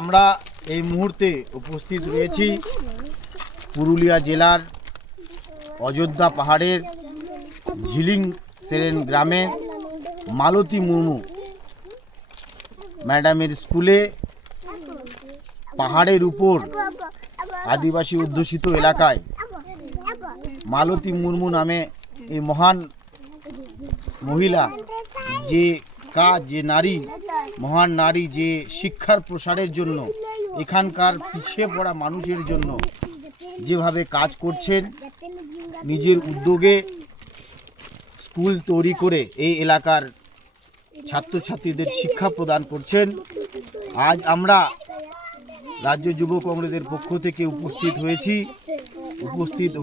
আমরা এই মুহূর্তে উপস্থিত রয়েছি পুরুলিয়া জেলার অযোধ্যা পাহাড়ের ঝিলিং সেরেন গ্রামে মালতী মুর্মু ম্যাডামের স্কুলে। পাহাড়ের উপর আদিবাসী অধ্যুষিত এলাকায় মালতী মুর্মু নামে এই মহান মহিলা যে নারী, মহান নারী যে শিক্ষার প্রসারের জন্য এখানকার পিছিয়ে পড়া মানুষের জন্য যেভাবে কাজ করছেন, নিজের উদ্যোগে স্কুল তৈরি করে এই এলাকার ছাত্রছাত্রীদের শিক্ষা প্রদান করছেন। আজ আমরা রাজ্য যুব কংগ্রেসের পক্ষ থেকে উপস্থিত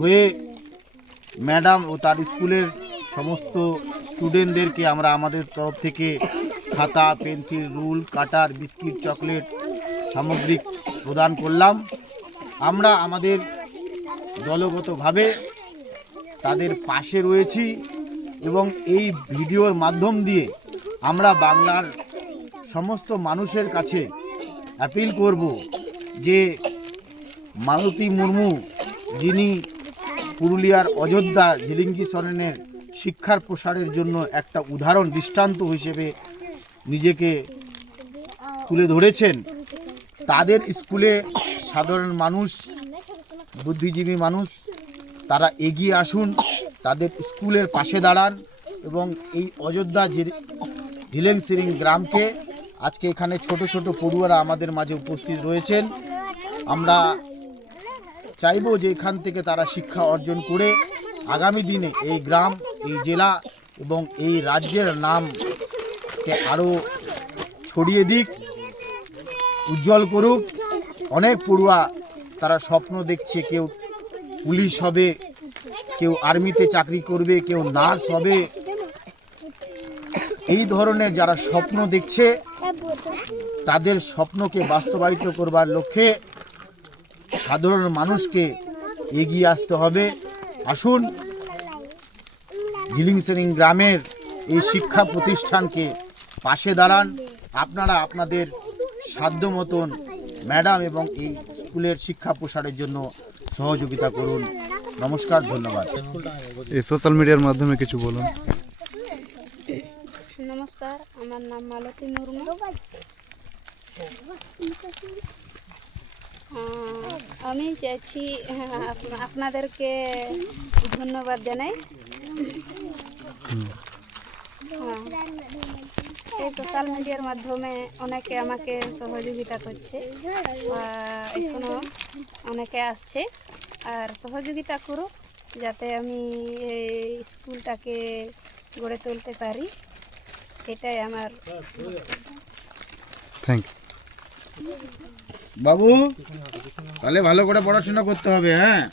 হয়ে ম্যাডাম ও তার স্কুলের সমস্ত স্টুডেন্টদেরকে আমরা আমাদের তরফ থেকে খাতা, পেন্সিল, রুল, কাটার, বিস্কিট, চকলেট সামগ্রিক প্রদান করলাম। আমরা আমাদের দলগতভাবে তাদের পাশে রয়েছি এবং এই ভিডিওর মাধ্যম দিয়ে আমরা বাংলার সমস্ত মানুষের কাছে অ্যাপিল করব যে মালতী মুর্মু, যিনি পুরুলিয়ার অযোধ্যা ঝিলিঙ্গি সরেনের শিক্ষার প্রসারের জন্য একটা উদাহরণ দৃষ্টান্ত হিসেবে নিজেকে তুলে ধরেছেন, তাদের স্কুলে সাধারণ মানুষ, বুদ্ধিজীবী মানুষ তারা এগিয়ে আসুন, তাদের স্কুলের পাশে দাঁড়ান এবং এই অযোধ্যা ঝিলিং সেরেন গ্রামকে আজকে এখানে ছোট ছোট পড়ুয়ারা আমাদের মাঝে উপস্থিত রয়েছেন। আমরা চাইব যে এখান থেকে তারা শিক্ষা অর্জন করে আগামী দিনে এই গ্রাম, এই জেলা এবং এই রাজ্যের নামকে আরও ছড়িয়ে দিক, উজ্জ্বল করুক। অনেক পড়ুয়া তারা স্বপ্ন দেখছে, কেউ পুলিশ হবে, কেউ আর্মিতে চাকরি করবে, কেউ নার্স হবে। এই ধরনের যারা স্বপ্ন দেখছে তাদের স্বপ্নকে বাস্তবায়িত করবার লক্ষ্যে সাধারণ মানুষকে এগিয়ে আসতে হবে। আসুন ঝিলিং সেরেন গ্রামের এই শিক্ষা প্রতিষ্ঠানকে পাশে দাঁড়ান। আপনারা আপনাদের সাধ্য মতন ম্যাডাম এবং এই স্কুলের শিক্ষা প্রসারের জন্য সহযোগিতা করুন। নমস্কার, ধন্যবাদ। এই সোশ্যাল মিডিয়ার মাধ্যমে কিছু বলুন। নমস্কার, আমার নাম মালতী মুর্মু। আমি চাইছি আপনাদেরকে ধন্যবাদ জানাই। এই সোশ্যাল মিডিয়ার মাধ্যমে অনেকে আমাকে সহযোগিতা করছে, এখনও অনেকে আসছে, আর সহযোগিতা করুক যাতে আমি এই স্কুলটাকে গড়ে তুলতে পারি, এটাই আমার। থ্যাংক বাবু, তাহলে ভালো করে পড়াশোনা করতে হবে। হ্যাঁ।